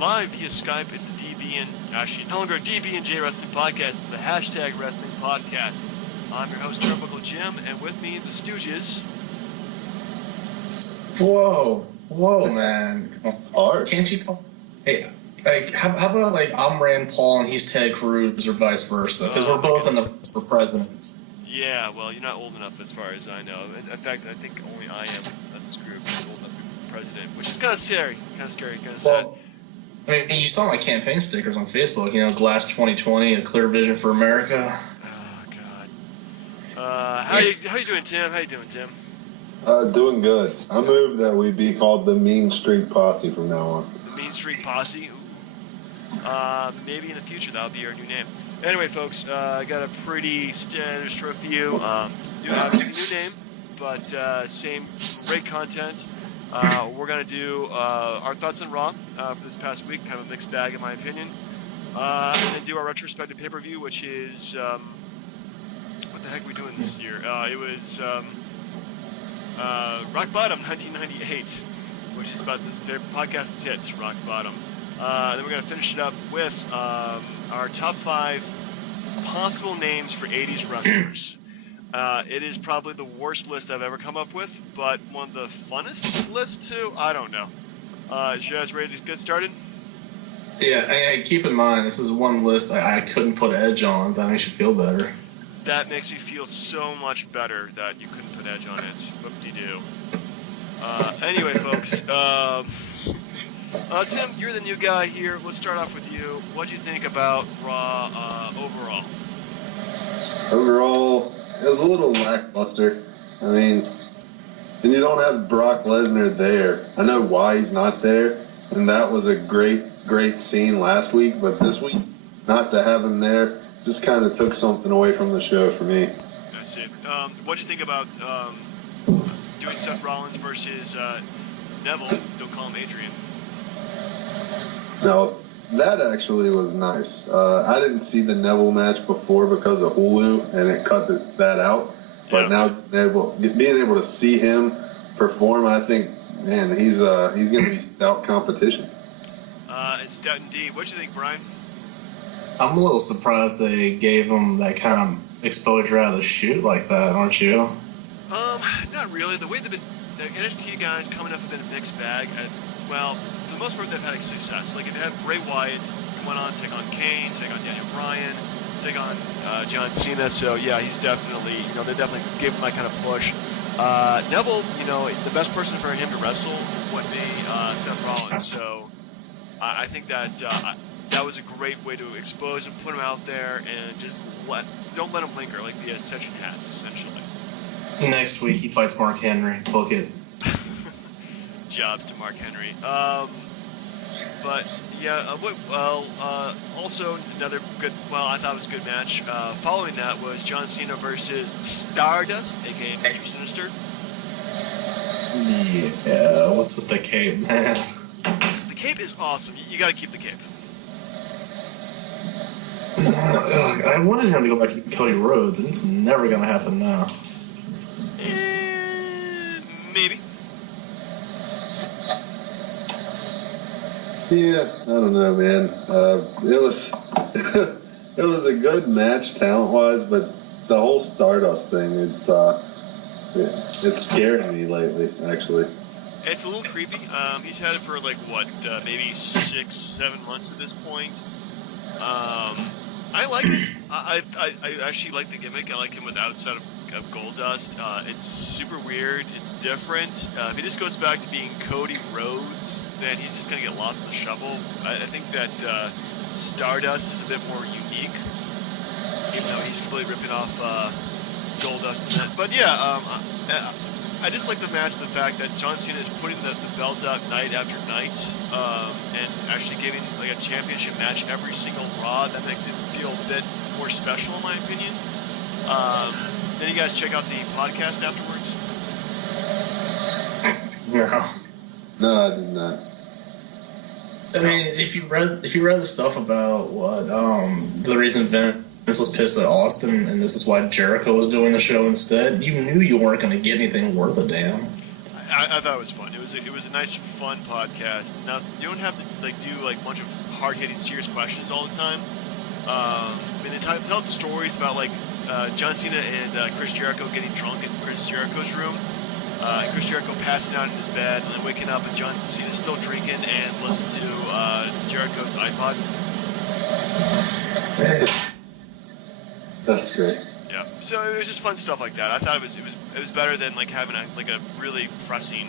live via Skype. It's the actually no longer a DB&J Wrestling Podcast. It's the Hashtag Wrestling Podcast. I'm your host, Turnbuckle Jim, and with me, the Stooges. Whoa, man. Hard. Can't you talk? Hey, like, how about, like, I'm Rand Paul and he's Ted Cruz or vice versa? Because we're both in the race for presidents. Yeah, well, you're not old enough as far as I know. In fact, I think only I am of this group is old enough to be president, which is kind of scary. Kind of sad. Well, I mean, you saw my campaign stickers on Facebook, you know, Glass 2020, a clear vision for America. Oh, God. How you doing, Tim? How you doing, Tim? Doing good. I move that we be called the Mean Street Posse from now on. The Mean Street Posse? Ooh. Maybe in the future that'll be our new name. Anyway, folks, I got a pretty standard show for you. Do have a new name, but same great content. We're going to do our thoughts on Raw for this past week, kind of a mixed bag in my opinion. And then do our retrospective pay-per-view, which is, what the heck are we doing this year? It was Rock Bottom 1998, which is about this podcast's hits, Rock Bottom. Then we're going to finish it up with our top 5 possible names for 80s wrestlers. It is probably the worst list I've ever come up with, but one of the funnest lists too. I don't know. You guys ready to get started? Yeah, and keep in mind, this is one list I couldn't put Edge on. That makes you feel better. That makes me feel so much better that you couldn't put Edge on it. Whoop-de-doo. Anyway, folks. Tim, you're the new guy here. Let's start off with you. What do you think about Raw overall? Overall, it was a little lackluster. I mean, and you don't have Brock Lesnar there. I know why he's not there, and that was a great scene last week, but this week, not to have him there just kind of took something away from the show for me. I see. What do you think about doing Seth Rollins versus Neville? Don't call him Adrian. No, that actually was nice. I didn't see the Neville match before because of Hulu, and it cut that out. But now being able to see him perform, I think, man, he's going to be stout competition. It's stout indeed. What do you think, Brian? I'm a little surprised they gave him that kind of exposure out of the chute like that, aren't you? Not really. The way the NXT guys coming up have been a mixed bag. Well, for the most part, they've had success. Like, if you have Bray Wyatt, who went on to take on Kane, take on Daniel Bryan, take on John Cena. So, yeah, he's definitely, they definitely give him that kind of push. Neville, the best person for him to wrestle would be Seth Rollins. So, I think that that was a great way to expose him, put him out there, and just don't let him linger like the Ascension has, essentially. Next week, he fights Mark Henry. Book it. Jobs to Mark Henry. But yeah, also another good, I thought it was a good match. Following that was John Cena versus Stardust, aka Mr. Sinister. Yeah, what's with the cape, man? The cape is awesome. You got to keep the cape. I wanted him to go back to Cody Rhodes, and it's never gonna happen now. Maybe. Yeah, I don't know, man. It was it was a good match talent-wise, but the whole Stardust thing, it's scaring me lately, actually. It's a little creepy. He's had it for maybe 6-7 months at this point. I like it. I actually like the gimmick. I like him without outside of Goldust. It's super weird. It's different. If he just goes back to being Cody Rhodes, then he's just going to get lost in the shuffle. I think that Stardust is a bit more unique, even though he's completely ripping off Goldust. But yeah, I just like the match, the fact that John Cena is putting the belt out night after night, and actually giving like a championship match every single Raw. That makes it feel a bit more special, in my opinion. Then you guys check out the podcast afterwards? No, I did not. I mean, if you read the stuff about what the reason Vince was pissed at Austin, and this is why Jericho was doing the show instead, you knew you weren't going to get anything worth a damn. I thought it was fun. It was a nice, fun podcast. Now you don't have to do a bunch of hard-hitting, serious questions all the time. And they tell stories about John Cena and Chris Jericho getting drunk in Chris Jericho's room. Chris Jericho passing out in his bed and then waking up and John Cena still drinking and listening to Jericho's iPod. That's great. Yeah, so it was just fun stuff like that. I thought it was better than having a really pressing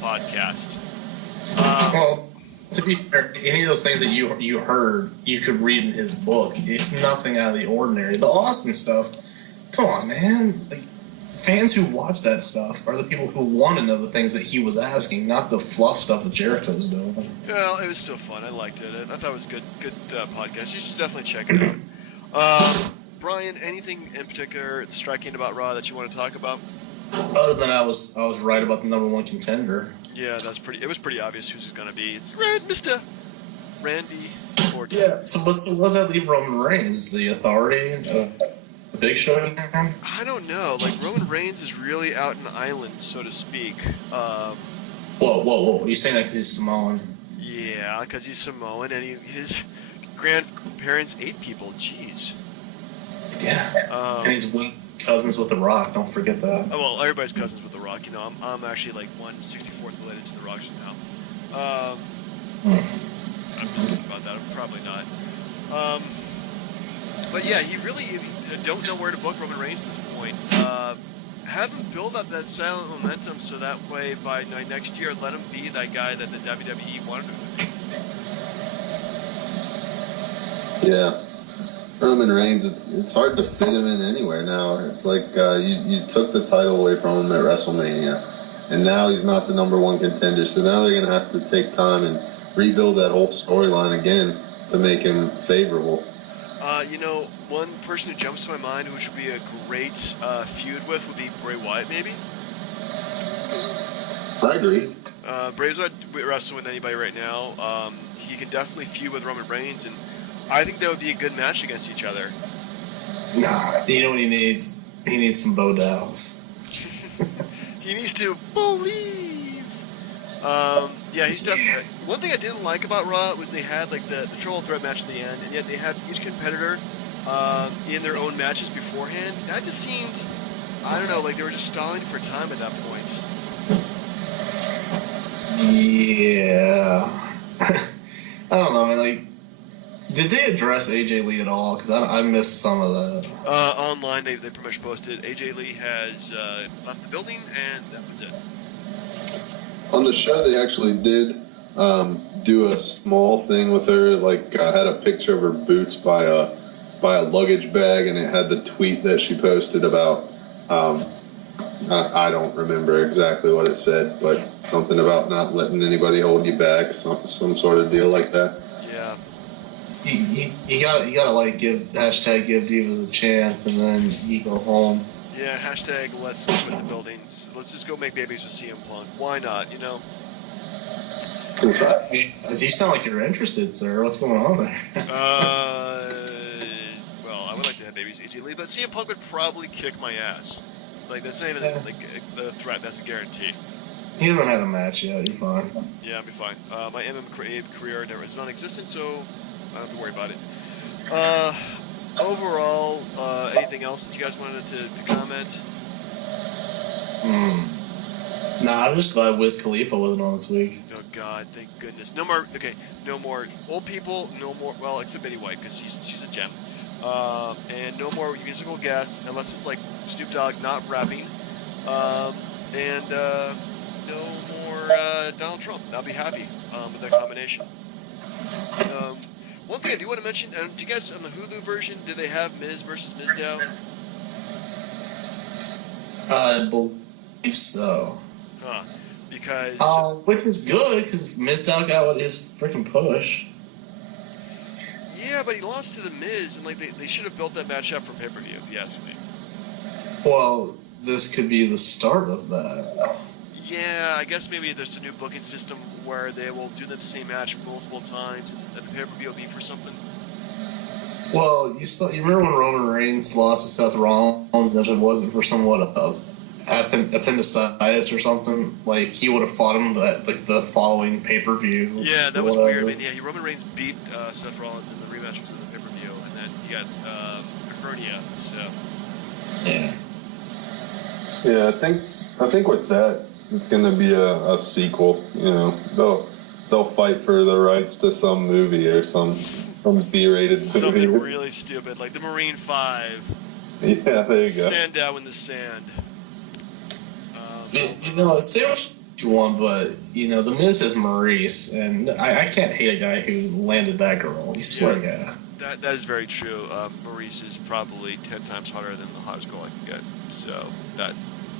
podcast. Well, to be fair, any of those things that you heard, you could read in his book. It's nothing out of the ordinary. The Austin stuff, come on, man. Fans who watch that stuff are the people who want to know the things that he was asking, not the fluff stuff that Jericho was doing. Well, it was still fun. I liked it. I thought it was a good podcast. You should definitely check it out. Brian, anything in particular striking about Raw that you want to talk about? Other than I was right about the number one contender. Yeah, it was pretty obvious who's going to be. It's Mr. Randy Orton. Yeah. So what's that leave Roman Reigns? The Authority, the Big Show again? I don't know. Roman Reigns is really out an island, so to speak. Whoa! Are you saying that because he's Samoan? Yeah, because he's Samoan and his grandparents ate people. Jeez. Yeah. And he's cousins with The Rock. Don't forget that. Oh, well, everybody's cousins with The Rock. I'm actually 1/64th related to The Rock somehow. I'm just kidding about that. I'm probably not. But yeah, he really don't know where to book Roman Reigns at this point. Have him build up that silent momentum so that way by next year, let him be that guy that the WWE wanted him to be. Yeah. Roman Reigns, it's hard to fit him in anywhere now. It's like you took the title away from him at WrestleMania, and now he's not the number one contender. So now they're going to have to take time and rebuild that whole storyline again to make him favorable. One person who jumps to my mind, which would be a great feud with, would be Bray Wyatt, maybe. I agree. Bray's not wrestling with anybody right now. He can definitely feud with Roman Reigns, and I think that would be a good match against each other. Nah, you know what he needs? He needs some Bo Dallas. He needs to believe. Yeah, he's definitely. One thing I didn't like about Raw was they had the triple threat match at the end, and yet they had each competitor in their own matches beforehand. That just seemed, I don't know, they were just stalling for time at that point. Yeah. I don't know, man. Did they address AJ Lee at all? Because I missed some of that. Online, they pretty much posted AJ Lee has left the building, and that was it. On the show, they actually did do a small thing with her. Had a picture of her boots by a luggage bag, and it had the tweet that she posted about. I don't remember exactly what it said, but something about not letting anybody hold you back, some sort of deal like that. Yeah. You gotta give Divas a chance, and then you go home. Yeah, hashtag let's quit the buildings. Let's just go make babies with CM Punk. Why not, You sound like you're interested, sir. What's going on there? Well, I would like to have babies with AJ Lee, but CM Punk would probably kick my ass. That's not even a threat, that's a guarantee. He hasn't had a match yet, you're fine. Yeah, I'll be fine. My MMA career is non-existent, so I don't have to worry about it. Overall, anything else that you guys wanted to comment? Nah, I'm just glad Wiz Khalifa wasn't on this week. Oh God, thank goodness. No more old people. No more. Well, except Betty White because she's a gem. And no more musical guests unless it's Snoop Dogg not rapping. And no more Donald Trump. I'll be happy with that combination. One thing I do want to mention, do you guys on the Hulu version, do they have Miz versus Mizdow? I believe so. Huh. Because... which is good, because Mizdow got his freaking push. Yeah, but he lost to the Miz, and they should have built that match up for pay-per-view, if you ask me. Well, this could be the start of that. Yeah, I guess maybe there's a new booking system where they will do the same match multiple times, and the pay-per-view will be for something. Well, you remember when Roman Reigns lost to Seth Rollins, if it wasn't for somewhat of appendicitis or something. Like he would have fought him the following pay-per-view. Yeah, that was weird. I mean, yeah, Roman Reigns beat Seth Rollins in the rematch of the pay-per-view, and then he got hernia. So. Yeah. Yeah, I think with that, it's going to be a sequel. You know, they'll fight for the rights to some movie or some B-rated movie. Something really stupid, like the Marine 5. Yeah, there you go. Sandow in the sand. Say what you want, but the Miz is Maurice, and I can't hate a guy who landed that girl. You swear to God. That is very true. Maurice is probably 10 times hotter than the hottest girl I can get. So that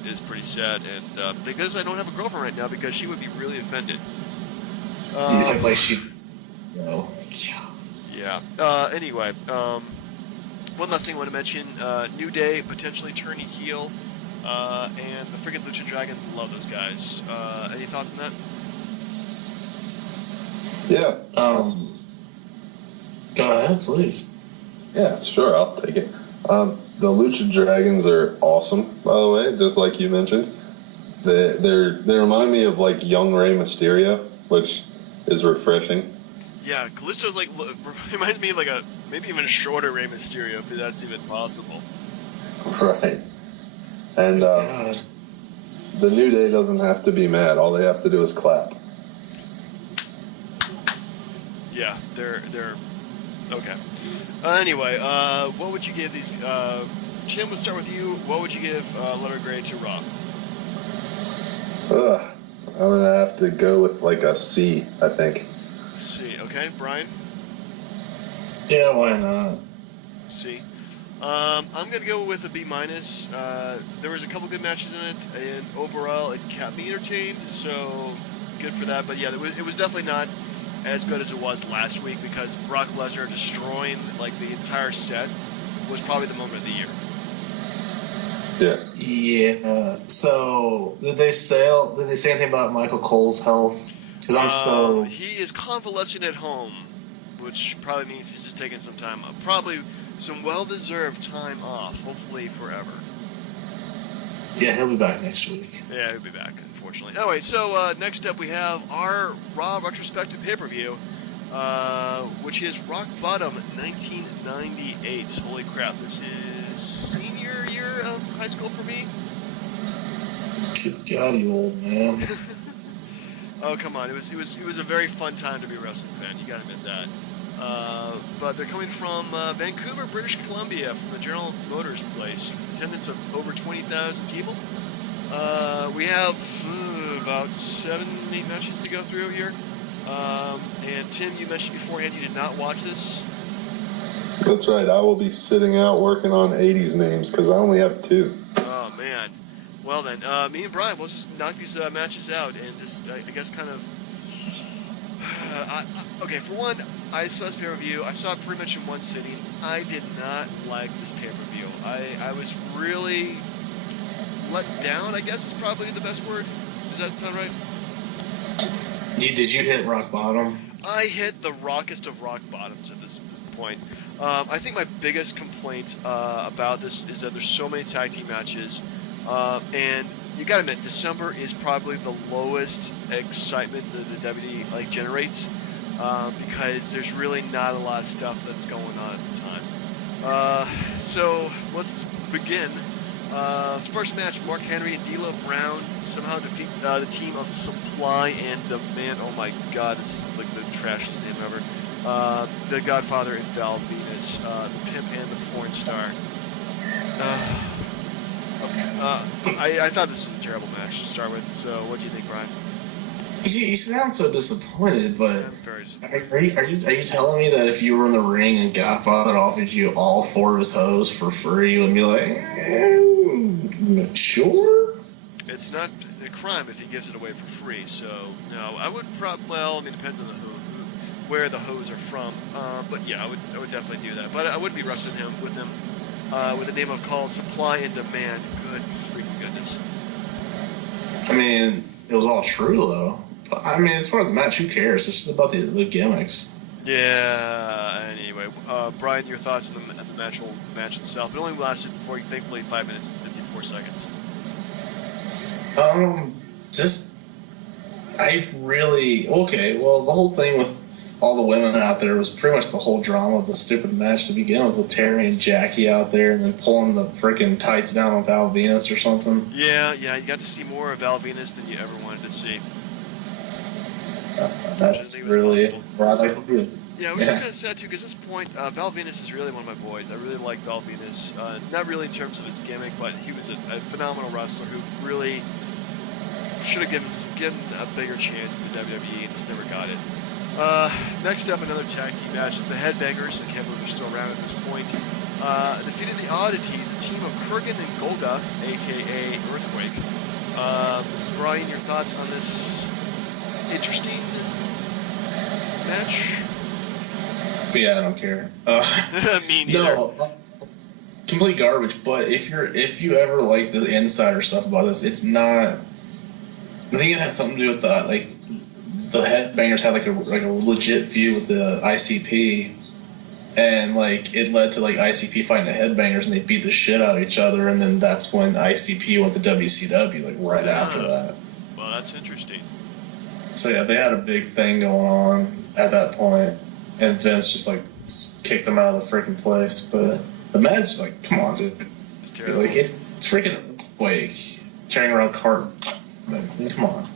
is pretty sad. And thank goodness I don't have a girlfriend right now because she would be really offended. Like she. Yeah. Anyway, one last thing I want to mention: New Day potentially turning heel, and the freaking Lucha Dragons love those guys. Any thoughts on that? Yeah. Go ahead, please. Yeah, sure, I'll take it. The Lucha Dragons are awesome, by the way, just like you mentioned. They remind me of like young Rey Mysterio, which is refreshing. Yeah, Kalisto's reminds me of like maybe even a shorter Rey Mysterio, if that's even possible. Right. And the New Day doesn't have to be mad. All they have to do is clap. Yeah, they're okay. Anyway, what would you give these? Jim, we'll start with you. What would you give letter grade to Raw? I'm gonna have to go with like a C, I think. C. Okay, Brian. Yeah, why not? C. I'm gonna go with a B minus. There was a couple good matches in it, and overall it kept me entertained. So good for that. But yeah, it was definitely not as good as it was last week because Brock Lesnar destroying like the entire set was probably the moment of the year. Yeah. Yeah. So did they say anything about Michael Cole's health? Because he is convalescing at home, which probably means he's just taking some time off. Probably some well-deserved time off, hopefully forever. Yeah, he'll be back next week. Yeah, he'll be back, unfortunately. Anyway, so next up we have our Raw retrospective pay-per-view, which is Rock Bottom 1998. Holy crap, this is senior year of high school for me. Good God, you old man. Oh, come on. It was a very fun time to be a wrestling fan. You gotta admit that. But they're coming from Vancouver, British Columbia, from the General Motors place. Attendance of over 20,000 people. We have about 7-8 matches to go through here. And Tim, you mentioned beforehand you did not watch this. That's right. I will be sitting out working on 80s names because I only have 2. Oh, man. Well, then, me and Brian, let's just knock these matches out and just, I guess, kind of... okay, for one, I saw this pay-per-view. I saw it pretty much in one sitting. I did not like this pay-per-view. I was really let down, I guess is probably the best word. Does that sound right? Did you hit rock bottom? I hit the rockest of rock bottoms at this point. I think my biggest complaint about this is that there's so many tag team matches. And you gotta admit, December is probably the lowest excitement that the WWE generates because there's really not a lot of stuff that's going on at the time. So let's begin. First match: Mark Henry and D'Lo Brown somehow defeat the team of Supply and Demand. Oh my God, this is like the trashiest name ever. The Godfather and Val Venus, the Pimp and the Porn Star. Okay. I thought this was a terrible match to start with. So, what do you think, Brian? You sound so disappointed, but I'm very disappointed. are you telling me that if you were in the ring and Godfather offered you all 4 of his hoes for free, you would be like, sure? It's not a crime if he gives it away for free. So, no, I would well, I mean, it depends on where the hoes are from. But yeah, I would definitely do that. But I wouldn't be wrestling him with a name called Supply and Demand. Good freaking goodness. I mean, it was all true though. I mean, as far as the match, who cares? It's just about the gimmicks. Yeah. Anyway, Brian, your thoughts on the match itself? It only lasted, thankfully, 5 minutes and 54 seconds. Just the whole thing with all the women out there was pretty much the whole drama of the stupid match to begin with Terry and Jackie out there and then pulling the freaking tights down on Val Venus or something. Yeah, you got to see more of Val Venus than you ever wanted to see. That's really where I'd like to be. Yeah, which is kind of sad too, because at this point, Val Venus is really one of my boys. I really like Val Venus. Not really in terms of his gimmick, but he was a phenomenal wrestler who really should have given a bigger chance in the WWE and just never got it. Next up, another tag team match. It's the Headbangers. I can't believe they're still around at this point. Defeated the Oddities, a team of Kurgan and Golda, aka Earthquake. Brian, your thoughts on this interesting match? Yeah, I don't care. Me neither. No, complete garbage. But if you ever like the insider stuff about this, it's not. I think it has something to do with the Headbangers had like a legit feud with the ICP, and it led to ICP fighting the Headbangers, and they beat the shit out of each other, and then that's when ICP went to WCW right after that. Well, that's interesting. So yeah, they had a big thing going on at that point, and Vince just kicked them out of the freaking place. But the match, come on, dude, it's terrible. It's freaking Quake carrying around cart. Come on.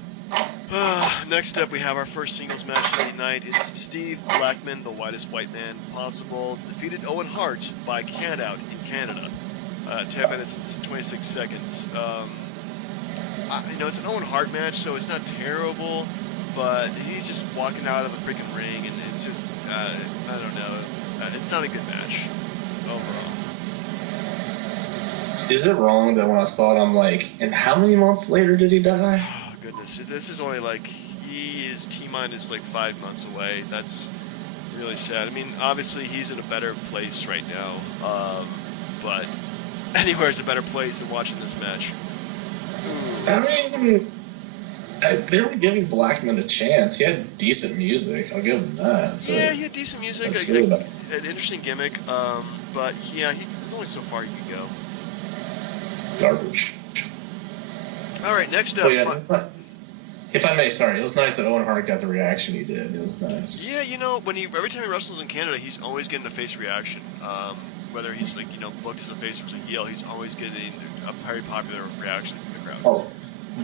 Next up, we have our first singles match of the night. It's Steve Blackman, the whitest white man possible, defeated Owen Hart by countout in Canada. 10 minutes and 26 seconds. It's an Owen Hart match, so it's not terrible, but he's just walking out of the freaking ring, and it's just, I don't know. It's not a good match overall. Is it wrong that when I saw it, I'm and how many months later did he die? Oh, goodness. This is only he is T-minus 5 months away. That's really sad. I mean, obviously he's in a better place right now, but anywhere's a better place than watching this match. They were giving Blackman a chance. He had decent music. I'll give him that. Yeah, he had decent music. An interesting gimmick. But yeah, there's only so far you can go. Garbage. All right, next up. If I may, sorry, it was nice that Owen Hart got the reaction he did. It was nice. Yeah, every time he wrestles in Canada, he's always getting a face reaction. Whether he's booked as a face or as a heel, he's always getting a very popular reaction from the crowd. Oh,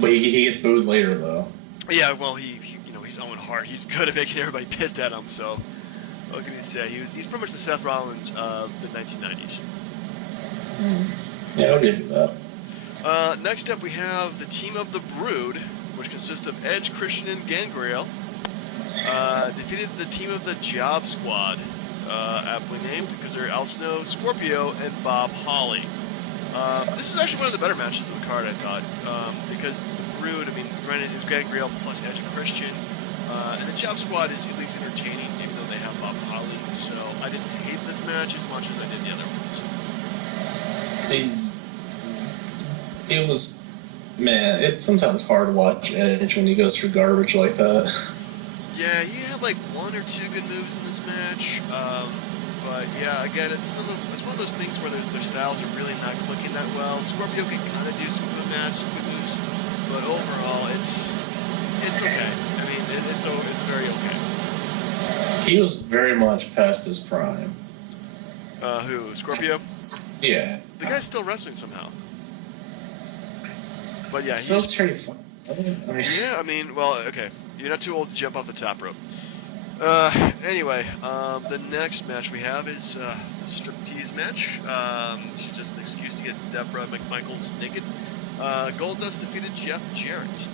but he gets booed later though. Yeah, well, he's Owen Hart. He's good at making everybody pissed at him. So what can you say? He's pretty much the Seth Rollins of the 1990s. Yeah, I'll give you that. Next up, we have the Team of the Brood, which consists of Edge, Christian, and Gangrel. Defeated the Team of the Job Squad, aptly named, because they're Al Snow, Scorpio, and Bob Holly. This is actually one of the better matches of the card, I thought, because the Brood, granted, it was Gangrel plus Edge and Christian, and the Job Squad is at least entertaining, even though they have Bob Holly, so I didn't hate this match as much as I did the other ones. It was, man, it's sometimes hard to watch Edge when he goes through garbage like that. Yeah, he had 1 or 2 good moves in this match, but yeah, again, it's one of those things where their styles are really not clicking that well. Scorpio can kind of do some good moves, but overall, it's okay. It's very okay. He was very much past his prime. Who? Scorpio? Yeah. The guy's still wrestling somehow. But yeah, so Terry Funk. Yeah, well, okay. You're not too old to jump off the top rope. Anyway, the next match we have is the striptease match. It's just an excuse to get Deborah McMichaels naked. Goldust defeated Jeff Jarrett.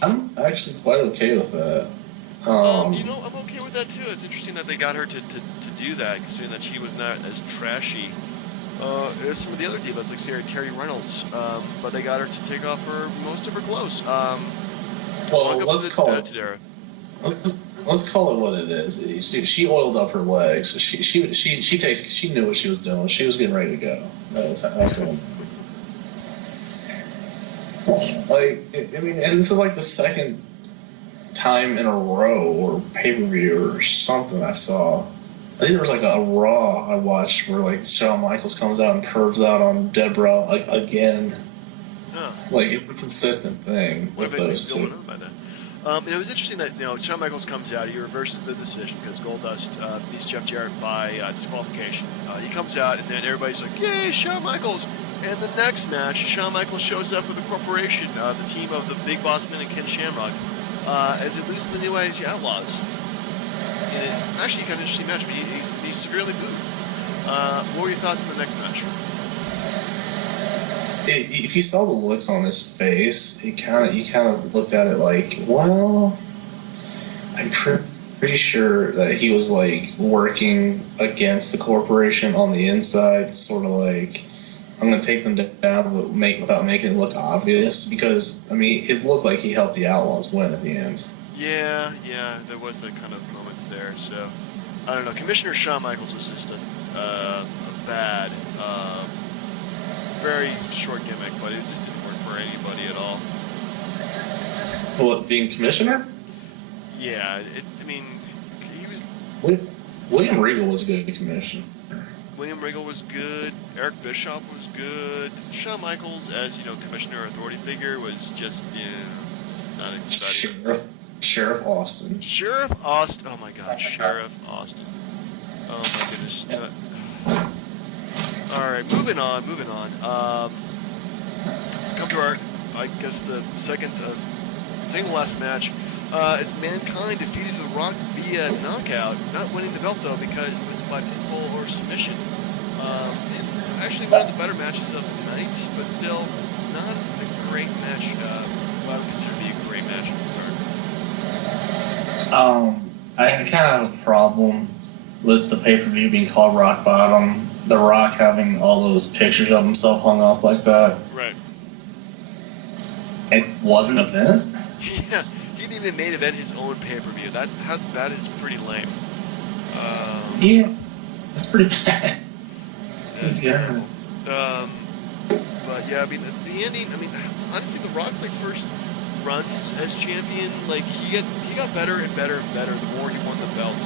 I'm actually quite okay with that. I'm okay with that too. It's interesting that they got her to do that, considering that she was not as trashy as some of the other divas, like Terry Reynolds. But they got her to take off most of her clothes. Well, let's call it what it is. She oiled up her legs. She knew what she was doing. She was getting ready to go. That's going. And this is the second time in a row or pay-per-view or something I saw. I think there was a Raw I watched where Shawn Michaels comes out and curves out on Deborah again. Huh. Like, it's a consistent thing What with have those been going two. on by then? And it was interesting that Shawn Michaels comes out, he reverses the decision because Goldust beats Jeff Jarrett by disqualification. He comes out, and then everybody's like, "Yay, Shawn Michaels!" And the next match, Shawn Michaels shows up with the Corporation, the team of the Big Boss Man and Ken Shamrock, as it loses the New Age Outlaws. And it's actually kind of interesting match. But he's severely booed. What were your thoughts on the next match? If you saw the looks on his face, you kind of looked at it like, well, I'm pretty sure that he was like working against the Corporation on the inside, sort of like, I'm gonna take them down, but without making it look obvious. Because I mean, it looked like he helped the Outlaws win at the end. Yeah, there was that kind of moments there. So I don't know. Commissioner Shawn Michaels was just a bad. Very short gimmick, but it just didn't work for anybody at all. What, being commissioner? Yeah, I mean, he was. William Regal was a good commissioner. William Regal was good. Eric Bischoff was good. Shawn Michaels, as commissioner authority figure, was just not exciting. Sheriff Austin. Sheriff Austin. Oh my God, Sheriff Austin. Oh my goodness. All right, moving on. Come to our, I guess, the second to last match. As Mankind defeated The Rock via knockout, not winning the belt though because it was by pinfall or submission. It actually one of the better matches of the night, but still not a great match. What I would consider to be a great match to start. I kind of have a problem with the pay-per-view being called Rock Bottom. The Rock having all those pictures of himself hung up like that. Right. It was an event? Yeah, he didn't even main event his own pay-per-view. That is pretty lame. Yeah, that's pretty bad. Yeah. But yeah, I mean, the ending. I mean, honestly, The Rock's first runs as champion, he got better and better and better the more he won the belt.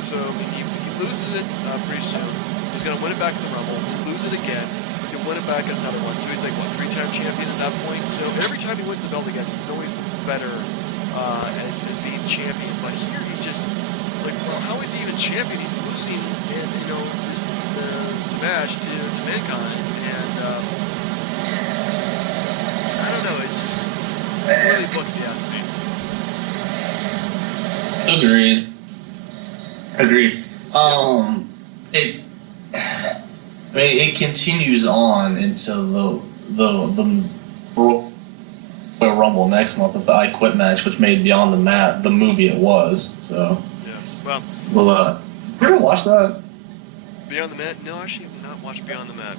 So I mean, he loses it pretty soon. He's gonna win it back in the Rumble. He'll lose it again. He can win it back at another one. So he's three-time champion at that point. So every time he wins the belt again, he's always better as being champion. But here he's just well, how is he even champion? He's losing in the match to Mankind, and I don't know. It's just really booked, if you ask me. Agreed. It continues on into the Royal Rumble next month with the I Quit match, which made Beyond the Mat the movie it was. So yeah, well, you ever watch that? Beyond the Mat? No, actually, I have not watched Beyond the Mat.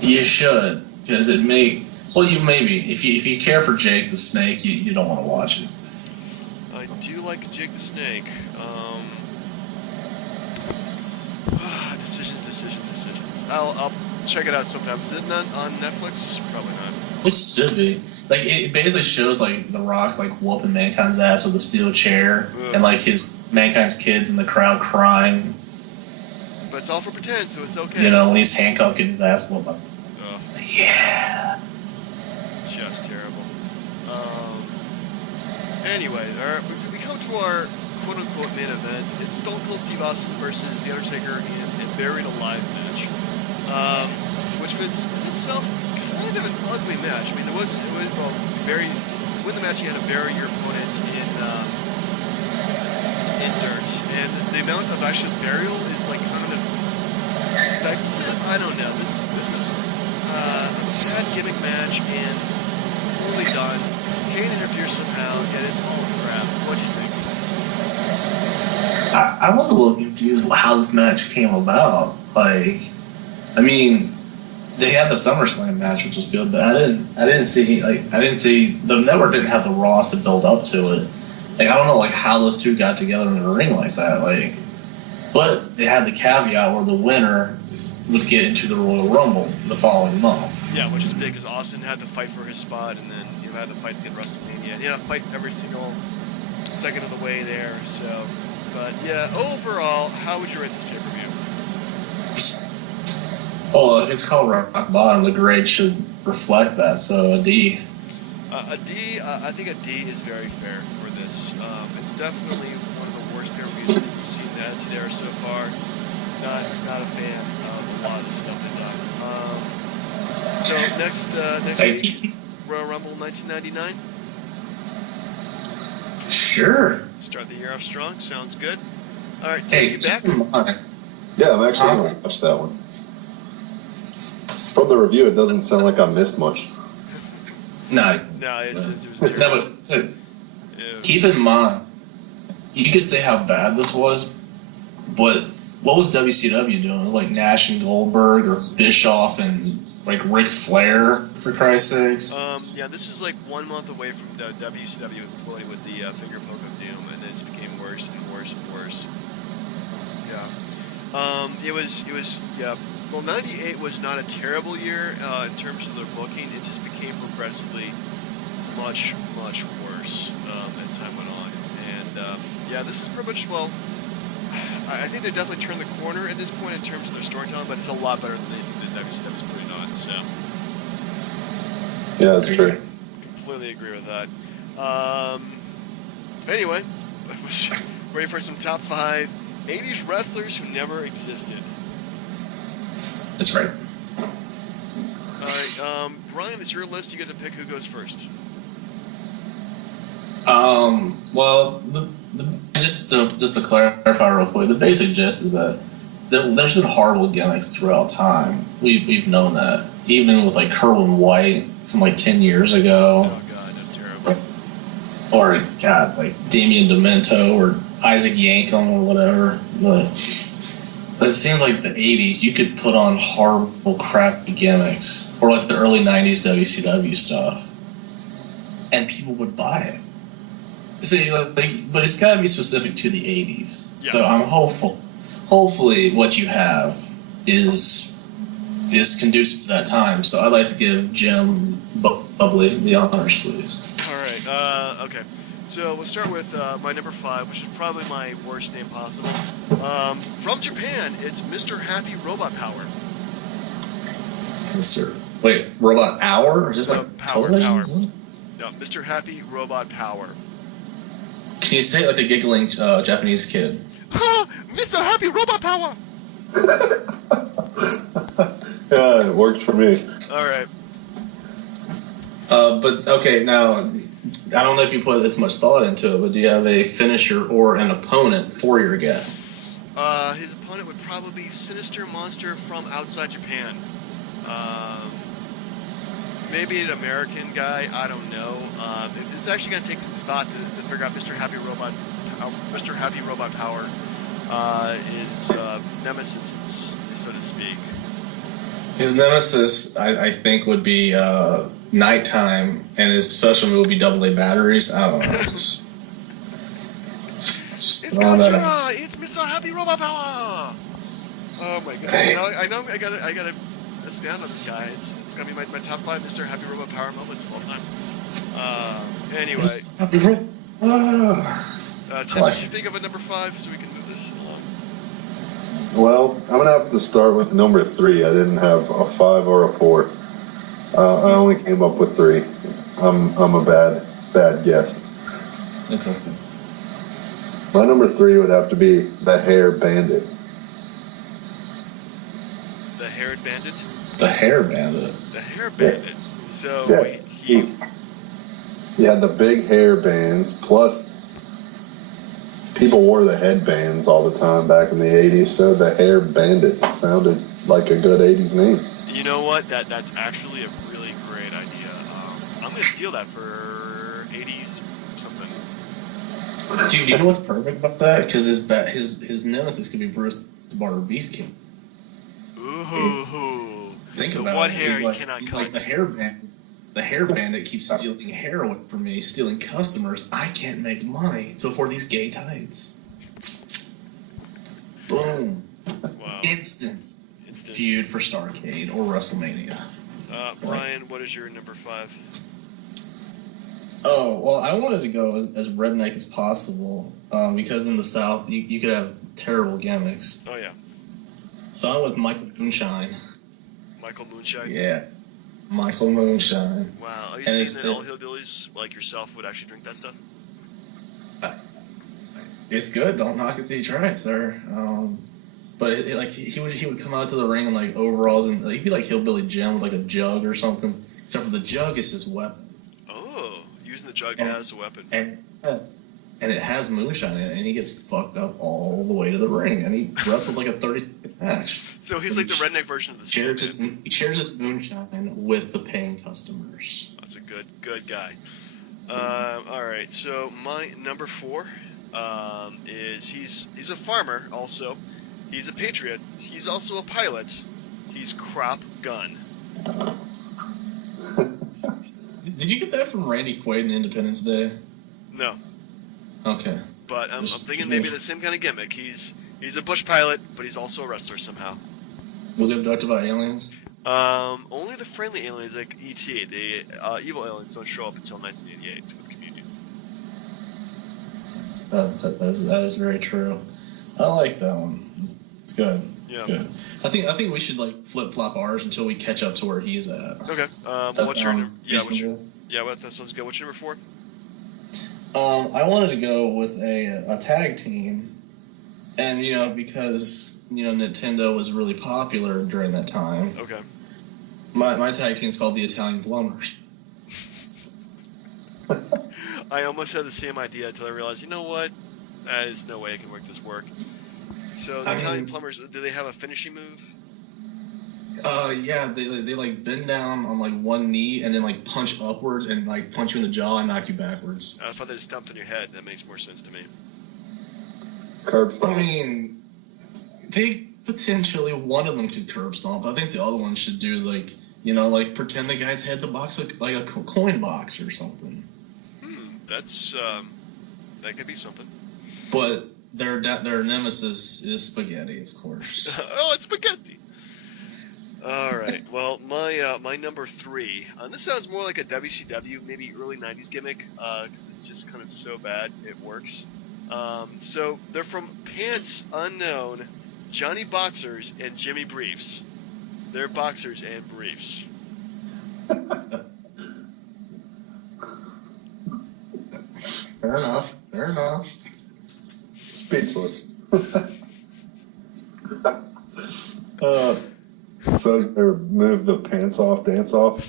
You should, because it may. Well, you maybe if you care for Jake the Snake, you don't want to watch it. I do like Jake the Snake. Decisions. I'll check it out sometime. Is it not on Netflix? Probably not. It should be. It basically shows The Rock whooping Mankind's ass with a steel chair, and his Mankind's kids in the crowd crying. But it's all for pretend, so it's okay. When he's handcuffed, getting his ass whooped. Yeah. Just terrible. Anyway, we come to our quote-unquote main event. It's Stone Cold Steve Austin versus The Undertaker in a Buried Alive match, which was in itself kind of an ugly match. I mean, to win the match, you had to bury your opponent in dirt, and the amount of actual burial is kind of speculative. I don't know. This was a bad gimmick match and poorly done. Kane interferes somehow, yet it's all crap. What do you think? I was a little confused with how this match came about. I mean, they had the SummerSlam match, which was good, but I didn't see the network didn't have the Raws to build up to it. I don't know how those two got together in the ring like that. But they had the caveat where the winner would get into the Royal Rumble the following month. Yeah, which is big because Austin had to fight for his spot, and then had to fight to get WrestleMania. He had to fight every single second of the way there. So, but yeah, overall, how would you rate this pay-per-view? Well, if it's called rock bottom, the grade should reflect that. So a D. A D, I think a D is very fair for this. It's definitely one of the worst pay-per-views we've seen in the Attitude Era so far. Not a fan of a lot of the stuff they've done. So next week, Royal Rumble 1999. Sure. Start the year off strong. Sounds good. All right, Hey, you back? Yeah, I'm actually going to watch that one. From the review, it doesn't sound like I missed much. No. No, it was terrible. No, but so, keep in mind, you could say how bad this was, but what was WCW doing? It was like Nash and Goldberg or Bischoff and like Ric Flair, for Christ's sakes. Yeah, this is like 1 month away from WCW imploding with the finger poke of doom, and then it just became worse and worse and worse. Yeah. It was yeah. Well, 98 was not a terrible year in terms of their booking. It just became progressively much worse as time went on. And yeah, this is pretty much, well, I think they definitely turned the corner at this point in terms of their storytelling, but it's a lot better than WCW was putting on. So Yeah, that's true. completely agree with that. Anyway, ready for some top 5 80s wrestlers who never existed. That's right. All right, Brian, it's your list. You get to pick who goes first. Well, just to clarify real quick, the basic gist is that there's been horrible gimmicks throughout time. We've known that, even with like Kerwin White from like 10 years ago. Oh God, that's terrible. Or God, like Damien Demento or Isaac Yankem or whatever. But it seems like the 80s, you could put on horrible, crappy gimmicks, or like the early 90s WCW stuff, and people would buy it. See, but it's got to be specific to the 80s. Yeah. So I'm hopeful. Hopefully, what you have is conducive to that time. So I'd like to give Jim Bubbly the honors, please. All right. Okay. So we'll start with my number 5, which is probably my worst name possible. From Japan, it's Mr. Happy Robot Power. Yes, sir. Wait, Robot Hour? Or just like Power? television? Power. No, Mr. Happy Robot Power. Can you say it like a giggling Japanese kid? Mr. Happy Robot Power! Yeah, it works for me. All right. But, okay, now, I don't know if you put this much thought into it, but do you have a finisher or an opponent for your guy? His opponent would probably be Sinister Monster from outside Japan. Maybe an American guy, I don't know. It's actually going to take some thought to figure out Mr. Happy Robot Power is nemesis, so to speak. His nemesis, I think, would be nighttime, and his special move would be double A batteries. I don't know. It's Gotcha! It's Mr. Happy Robot Power! Oh my god. I know I gotta expand on this guy. It's gonna be my top 5 Mr. Happy Robot Power moments of all time. Anyway. Tim, did you think of a number 5 so we can move this along? Well, I'm gonna have to start with number 3. I didn't have a 5 or a 4. I only came up with 3. I'm a bad guest. It's okay. My number 3 would have to be the Hair Bandit. The Haired Bandit? The Hair Bandit. The Hair Bandit. Yeah. So yeah. He had the big hair bands, plus people wore the headbands all the time back in the 80s, so the Hair Bandit sounded like a good 80s name. You know what? That's actually a really great idea. I'm going to steal that for 80s something. Dude, you know what's perfect about that? Because his nemesis could be Bruce Barber Beefcake. Ooh. Think the about one it. hair He's cannot he's cut. like the hair bandit. The Hair Bandit keeps stealing hair away from me, stealing customers. I can't make money to afford these gay tights. Boom. Wow. Instant feud for Starrcade or WrestleMania. Brian, what is your number 5? Oh, well, I wanted to go as redneck as possible because in the South, you could have terrible gimmicks. Oh, yeah. So I'm with Michael Moonshine. Michael Moonshine. Yeah, Michael Moonshine. Wow. Are you And saying that all hillbillies like yourself would actually drink that stuff? It's good. Don't knock it till you try it, sir. But like he would come out to the ring in like overalls and he'd be like Hillbilly Jim with like a jug or something. Except for the jug is his weapon. Oh, using the jug as a weapon. And it has moonshine in it, and he gets fucked up all the way to the ring, and he wrestles like a 30-second match. So he's like the redneck version of the He shares his moonshine with the paying customers. That's a good guy. All right, so my number 4 is he's a farmer also. He's a patriot. He's also a pilot. He's Crop Gun. Did you get that from Randy Quaid in Independence Day? No. Okay. But I'm thinking maybe the same kind of gimmick. He's a bush pilot, but he's also a wrestler somehow. Was he abducted by aliens? Only the friendly aliens like E.T. The evil aliens don't show up until 1988 with Communion. That is very true. I like that one. It's good. Yeah. It's good. I think we should like flip flop ours until we catch up to where he's at. Okay. What's your number? That sounds good. What's your number 4? I wanted to go with a tag team, and because Nintendo was really popular during that time. Okay. My tag team's called the Italian Plumbers. I almost had the same idea until I realized, you know what? There's no way I can make this work. So the Italian Plumbers, do they have a finishing move? Yeah, they like bend down on like one knee and then like punch upwards and like punch you in the jaw and knock you backwards. I thought they just stomped on your head. That makes more sense to me. Curb stomp. I mean, they potentially one of them could curb stomp. I think the other one should do like pretend the guy's head's a box like a coin box or something. That's that could be something. But their nemesis is spaghetti, of course. Oh, it's spaghetti. All right. Well, my number 3. This sounds more like a WCW, maybe early '90s gimmick, because it's just kind of so bad it works. So they're from Pants Unknown, Johnny Boxers, and Jimmy Briefs. They're boxers and briefs. Fair enough. Speechless. So is there move the pants off, dance off?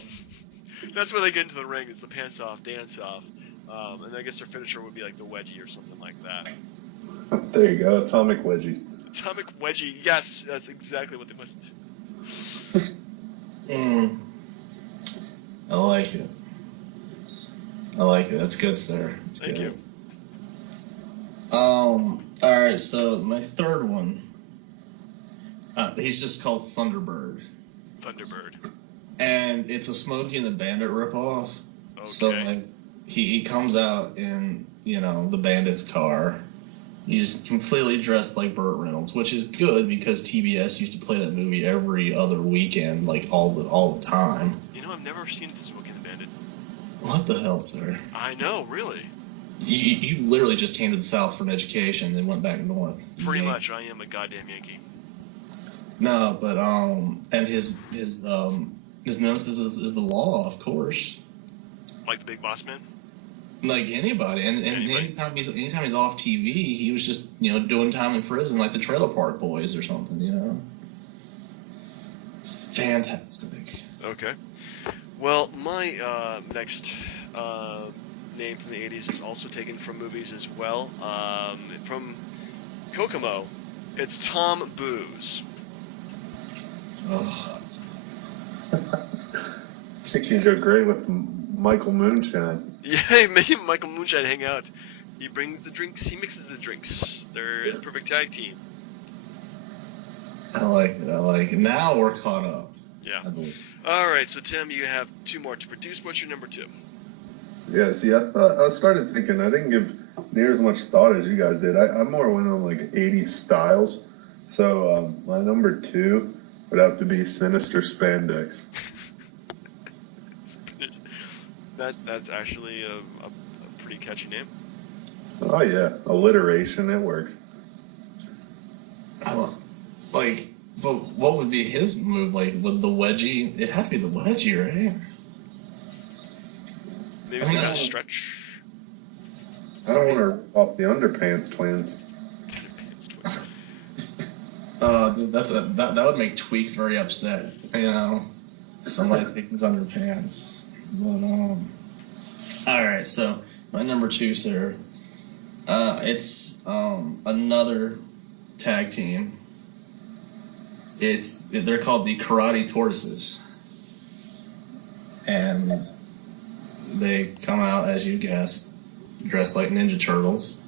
That's where they get into the ring. It's the pants off, dance off, and I guess their finisher would be like the wedgie or something like that. There you go, atomic wedgie. Atomic wedgie. Yes, that's exactly what they must do. I like it. That's good, sir. That's Thank good. you. All right. So my third one. He's just called Thunderbird. Thunderbird. And it's a Smokey and the Bandit ripoff. Okay. So like he comes out in the Bandit's car. He's completely dressed like Burt Reynolds, which is good because TBS used to play that movie every other weekend, like all the time. I've never seen Smokey and the Bandit. What the hell, sir? I know, really. You literally just came to the South for an education and went back north. Pretty much, I am a goddamn Yankee. No, but and his nemesis is the law, of course. Like the Big Boss Man. Like anybody, and anytime he's off TV, he was just doing time in prison, like the Trailer Park Boys or something. It's fantastic. Okay. Well, my next name from the 80s is also taken from movies as well. From Kokomo, it's Tom Booze. Oh. I think you go great with Michael Moonshine. Yeah, make him Michael Moonshine hang out. He brings the drinks, he mixes the drinks. They're a perfect tag team. I like it. Now we're caught up. Yeah. I believe. All right, so Tim, you have 2 more to produce. What's your number 2? Yeah, see, I started thinking, I didn't give near as much thought as you guys did. I more went on like 80s styles. So my number 2 would have to be Sinister Spandex. That's actually a pretty catchy name. Oh yeah, alliteration, it works. Like But what would be his move? Like, with the wedgie? It'd have to be the wedgie, right? Maybe some kind of stretch. I don't want to rip off the Underpants Twins. Dude, that would make Tweak very upset. You know, somebody taking his underpants. But all right. So my number 2, sir. It's another tag team. They're called the Karate Tortoises, and they come out, as you guessed, dressed like Ninja Turtles.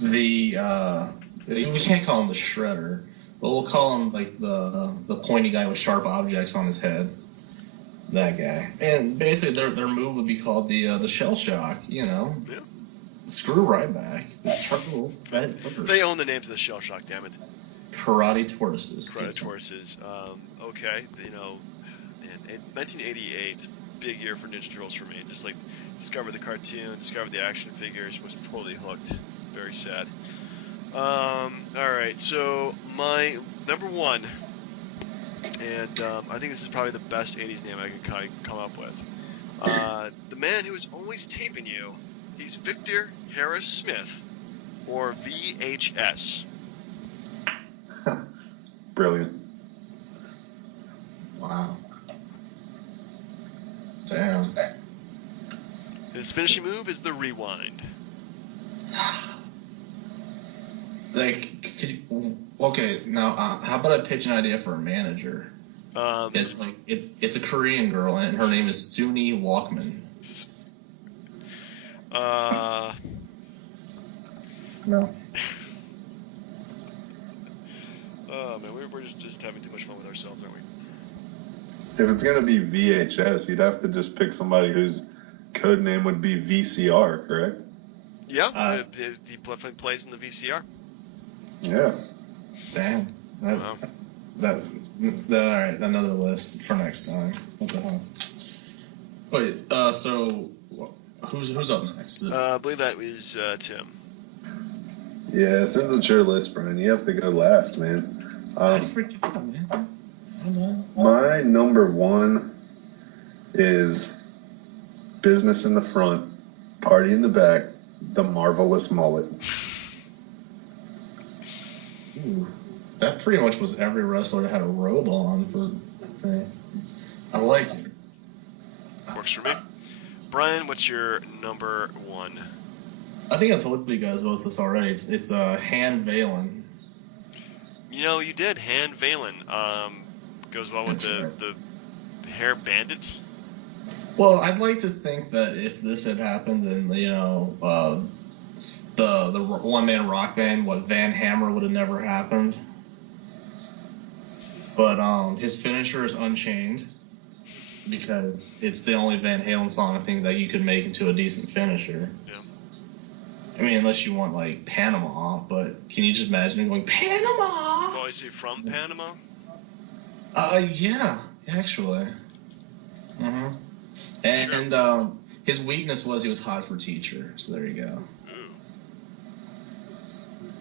We can't call him the Shredder, but we'll call him like the pointy guy with sharp objects on his head. That guy. And basically, their move would be called the Shell Shock. You know. Yeah. Screw Ryback. The Turtles. They own the names of the Shell Shock. Damn it. Karate Tortoises. Karate Tortoises. Okay. You know, in 1988, big year for Ninja Turtles for me. Just like discovered the cartoon, discovered the action figures, was totally hooked. Very sad. All right. So my number 1, and I think this is probably the best 80s name I can come up with. The man who is always taping you. He's Victor Harris Smith, or VHS. Brilliant. Wow. Damn. His finishing move is the rewind. Like, okay, now how about I pitch an idea for a manager? It's like it's a Korean girl, and her name is Suni Walkman. No. Oh man, we're just having too much fun with ourselves, aren't we? If it's gonna be VHS, you'd have to just pick somebody whose code name would be VCR, correct? Yeah, he plays in the VCR. Yeah. Damn. All right, another list for next time. What the hell? Wait, so who's up next? I believe that was Tim. Yeah, since it's your list, Brian, you have to go last, man. I forgot, man. My number 1 is business in the front, party in the back, the marvelous mullet. Ooh, that pretty much was every wrestler that had a robe on for that thing. I like it. Works for me. Brian, what's your number 1? I think I told you guys both this already. It's Han Valen. You know, you did. Han Valen. Goes well with the hair bandits. Well, I'd like to think that if this had happened, then you know, the one-man rock band, Van Hammer, would have never happened. But his finisher is Unchained, because it's the only Van Halen song I think that you could make into a decent finisher. Yeah. I mean, unless you want like Panama, but can you just imagine him going Panama? Oh, is he from Panama? Yeah, actually. Mm-hmm. And his weakness was he was hot for teacher. So there you go. Ooh.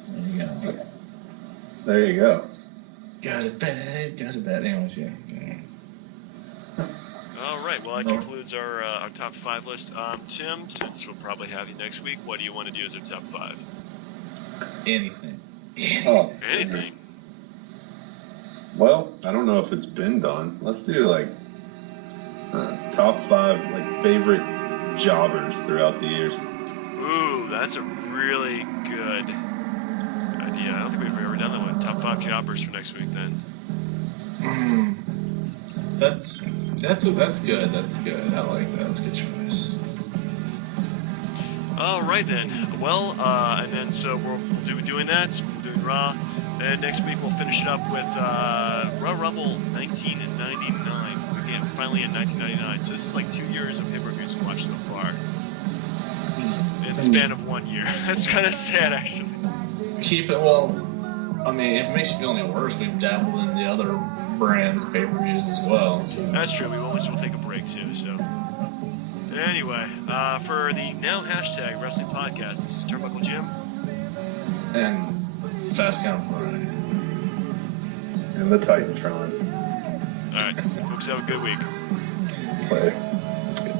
There you go. There you go. Got it bad. Anyways, yeah. All right. Well, that concludes our top 5 list. Tim, since we'll probably have you next week, what do you want to do as our top 5? Anything. Oh, Anything. Well, I don't know if it's been done. Let's do like top 5 like favorite jobbers throughout the years. Ooh, that's a really good idea. I don't think we've ever done that one. Top 5 jobbers for next week, then. That's good. That's good. I like that. That's a good choice. All right then. Well, and then so we'll be doing that. So we're doing Raw, and next week we'll finish it up with Royal Rumble 1999. We get finally in 1999. So this is like 2 years of pay-per-views we watched so far in the span of 1 year. That's kind of sad, actually. Keep it. Well, I mean, if it makes you feel any worse, we've dabbled in the other brands' pay-per-views as well. So. That's true. We always will take a break too. So anyway, for the now hashtag Wrestling Podcast, this is Turnbuckle Jim and Fast Count Running. And the Titantron. All right, folks, have a good week. Later. That's good.